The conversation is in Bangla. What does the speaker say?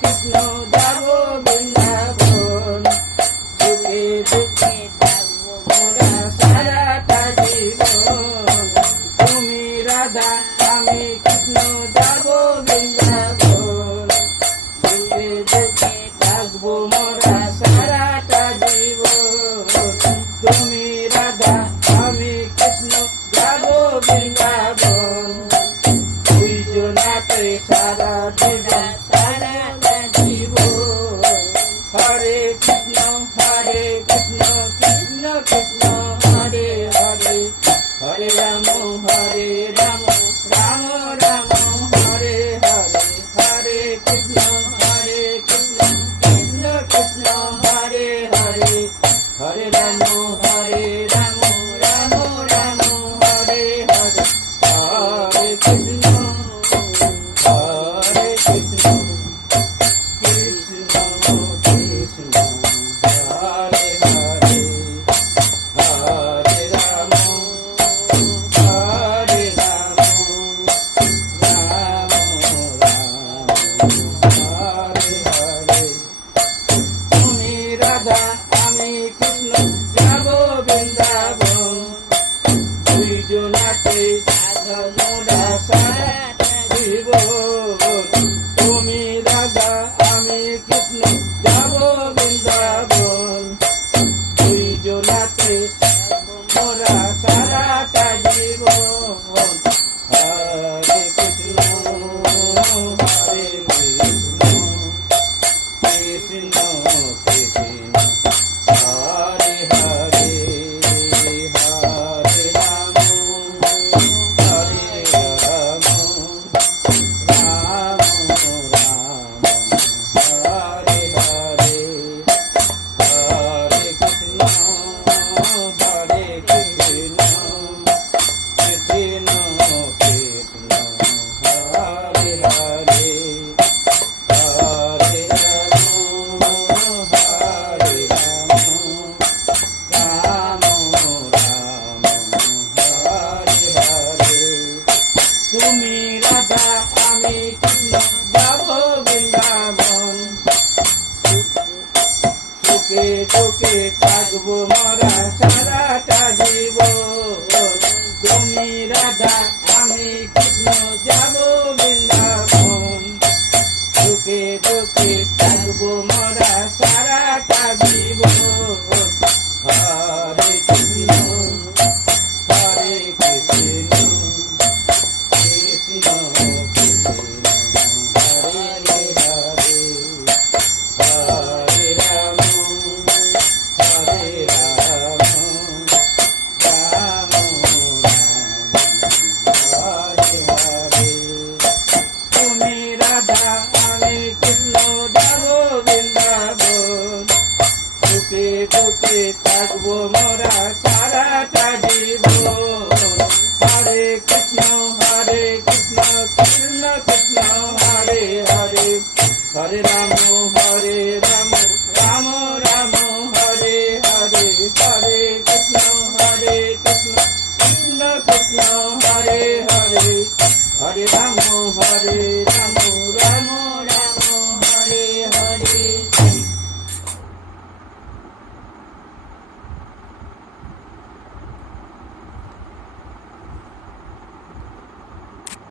কৃষ্ণ যাব বৃন্দাবন, সুখে দুঃখে থাকবো মোরা সারাটা জীবন। তুমি রাধা আমি কৃষ্ণ যাব বৃন্দাবন, সুখে দুঃখে থাকবো মোরা সারাটা জীবন। তুমি রাধা আমি কৃষ্ণ যাব বৃন্দাবন, দুইজনাতে সারা জীবন সারাটা জীবন। হরে কৃষ্ণ কৃষ্ণ কৃষ্ণ হরে হরে, হরে রাম রাম রাম হরে হরে। হরে কৃষ্ণ কৃষ্ণ কৃষ্ণ হরে হরে, হরে রাম রাম রাম হরে হরে। হরে কৃষ্ণ কৃষ্ণ কৃষ্ণ হরে হরে, হরে রাম রাম হরে হরে। তুমি রাধা আমি কৃষ্ণ যাব বৃন্দাবন, দুইজনাতে মোরা সারাটা জীবন। তুমি রাধা আমি কৃষ্ণ যাব বৃন্দাবন, দুইজনাতে মোরা সারাটা জীবন। হরে কৃষ্ণ কৃষ্ণ কৃষ্ণ হরে হরে, হরে রাম রাম হরে হরে। হরে কৃষ্ণ কৃষ্ণ কৃষ্ণ হরে হরে, হরে রাম রাম হরে হরে। তুমি রাধা আমি কৃষ্ণ যাব বৃন্দাবন, সুখে দুঃখে থাকবো মোরা সারাটা জীবন। তুমি রাধা আমি কৃষ্ণ যাব বৃন্দাবন, সুখে দুঃখে থাকবো মোরা সারাটা জীবন। হরে কৃষ্ণ কৃষ্ণ কৃষ্ণ হরে হরে, হরে রাম রাম হরে হরে। তুমি রাধা আমি কৃষ্ণ যাব বৃন্দাবন, সুখে দুঃখে থাকবো মোরা সারাটা জীবন। হরে কৃষ্ণ কৃষ্ণ কৃষ্ণ হরে হরে, হরে রাম